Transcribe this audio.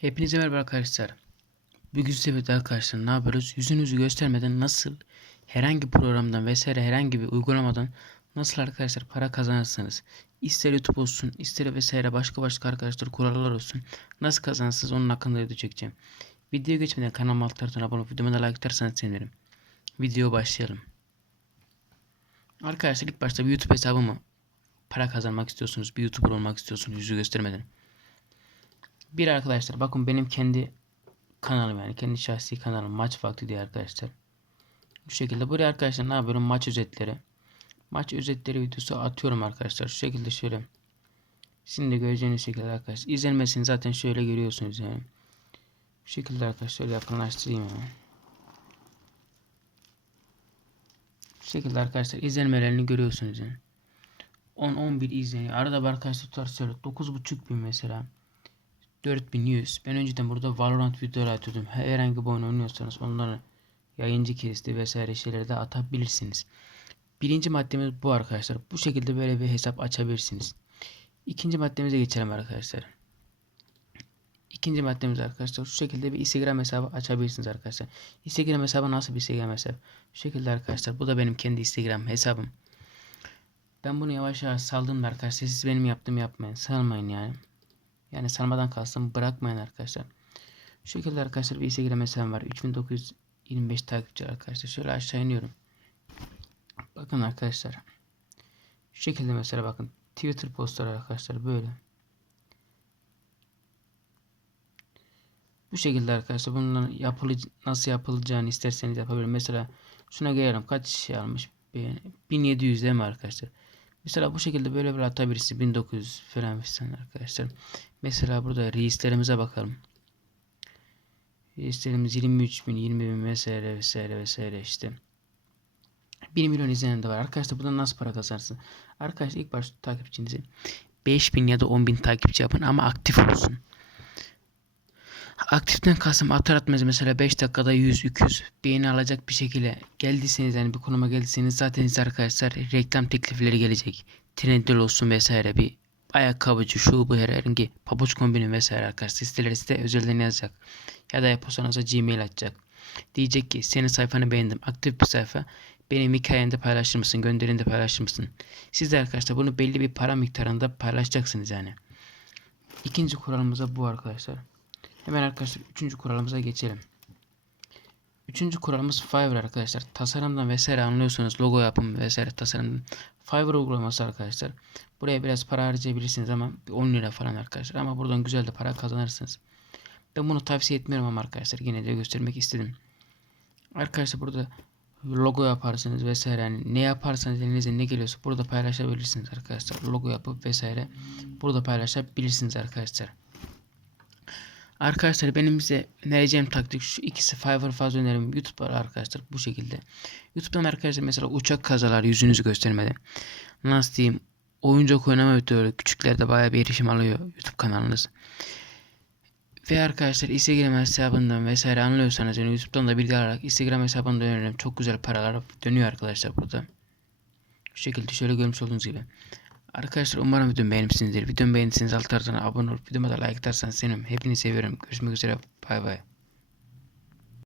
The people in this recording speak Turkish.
Hepinize merhaba arkadaşlar. Bugün size arkadaşlar ne yapıyoruz? Yüzünüzü göstermeden nasıl herhangi programdan vesaire herhangi bir uygulamadan nasıl arkadaşlar para kazanırsınız? İster YouTube olsun, ister vesaire başka başka arkadaşlar kurallar olsun. Nasıl kazanırsınız onun hakkında video çekeceğim. Videoya geçmeden kanalıma alt taraftan abone olup videoma da like atarsanız sevinirim. Video başlayalım. Arkadaşlar ilk başta bir YouTube hesabımı para kazanmak istiyorsunuz, bir YouTuber olmak istiyorsunuz yüzü göstermeden. Bir arkadaşlar bakın benim kendi kanalım yani kendi şahsi kanalım maç vakti diye arkadaşlar. Bu şekilde buraya arkadaşlar ne yapıyorum maç özetleri. Maç özetleri videosu atıyorum arkadaşlar. Şu şekilde şöyle. Şimdi göreceğiniz şekilde arkadaşlar. İzlenmesini zaten şöyle görüyorsunuz yani. Bu şekilde arkadaşlar şöyle yakınlaştırayım hemen. Bu şekilde arkadaşlar izlenmelerini görüyorsunuz yani. 10-11 izleniyor. Arada bir arkadaşlar tutar söyle 9.5 bin mesela. 4100. Ben önceden burada Valorant videoları atıyordum. Herhangi bir oyun oynuyorsanız onları yayıncı kesti vesaire şeyleri de atabilirsiniz. Birinci maddemiz bu arkadaşlar. Bu şekilde böyle bir hesap açabilirsiniz. İkinci maddemize geçelim arkadaşlar. İkinci maddemiz arkadaşlar şu şekilde bir Instagram hesabı açabilirsiniz arkadaşlar. Instagram hesabı nasıl bir Instagram hesabı? Şu şekilde arkadaşlar bu da benim kendi Instagram hesabım. Ben bunu yavaş yavaş saldım da arkadaşlar siz benim yaptığımı yapmayın. Salmayın yani. Yani sarmadan kalsın bırakmayın arkadaşlar. Şu şekilde arkadaşlar bir Instagram hesabım var. 3925 takipçi arkadaşlar. Şöyle aşağı iniyorum. Bakın arkadaşlar. Şu şekilde mesela bakın. Twitter postları arkadaşlar böyle. Bu şekilde arkadaşlar bunların yapılı nasıl yapılacağını isterseniz yapabilirim. Mesela şuna gelelim. Kaç kişi almış? 1700 değil mi arkadaşlar? Mesela bu şekilde böyle bir hata birisi 1900 falan filan arkadaşlar. Mesela burada reislerimize bakalım. Reislerimiz 23 bin, 20 bin vesaire vesaire vesaire işte. 1 milyon izlenen de var. Arkadaşlar buradan nasıl para kazanırsın? Arkadaşlar ilk başta takipçinizi 5000 ya da 10.000 takipçi yapın ama aktif olsun. Aktiften kastım atar atmaz mesela 5 dakikada 100 200 beğeni alacak bir şekilde geldiyseniz yani bir konuma geldiyseniz zaten size arkadaşlar reklam teklifleri gelecek. Trendyol olsun vesaire bir ayakkabıcı şu bu herhangi pabuç kombini vesaire arkadaşlar siteleri size özelden yazacak. Ya da yapıyorsanız Gmail açacak. Diyecek ki senin sayfanı beğendim aktif bir sayfa benim hikayende paylaşır mısın gönderinde paylaşır mısın? Siz de arkadaşlar bunu belli bir para miktarında paylaşacaksınız yani. İkinci kuralımız da bu arkadaşlar. Hemen arkadaşlar üçüncü kuralımıza geçelim. Üçüncü kuralımız Fiverr arkadaşlar. Tasarımdan vesaire anlıyorsunuz. Logo yapım vesaire tasarımdan. Fiverr uygulaması arkadaşlar. Buraya biraz para harcayabilirsiniz ama 10 lira falan arkadaşlar. Ama buradan güzel de para kazanırsınız. Ben bunu tavsiye etmiyorum ama arkadaşlar yine de göstermek istedim. Arkadaşlar burada logo yaparsınız vesaire yani ne yaparsanız elinize ne geliyorsa burada paylaşabilirsiniz arkadaşlar. Logo yapıp vesaire burada paylaşabilirsiniz arkadaşlar. Arkadaşlar benim size önereceğim taktik şu ikisi Fiverr fazla önerim. YouTube var arkadaşlar bu şekilde. YouTube'dan arkadaşlar mesela uçak kazalar yüzünüzü göstermeden. Nasıl diyeyim oyuncak oynama videoları küçüklerde bayağı bir erişim alıyor YouTube kanalınız. Ve arkadaşlar Instagram hesabından vesaire anlıyorsanız yani YouTube'dan da bilgi alarak Instagram hesabından öneririm. Çok güzel paralar dönüyor arkadaşlar burada. Şu şekilde şöyle görmüş olduğunuz gibi. Arkadaşlar umarım videomu beğenmişsinizdir. Videomu beğendiyseniz alt tarafına abone olup videoma da like atarsanız sevinirim. Hepinizi seviyorum. Görüşmek üzere. Bay bay.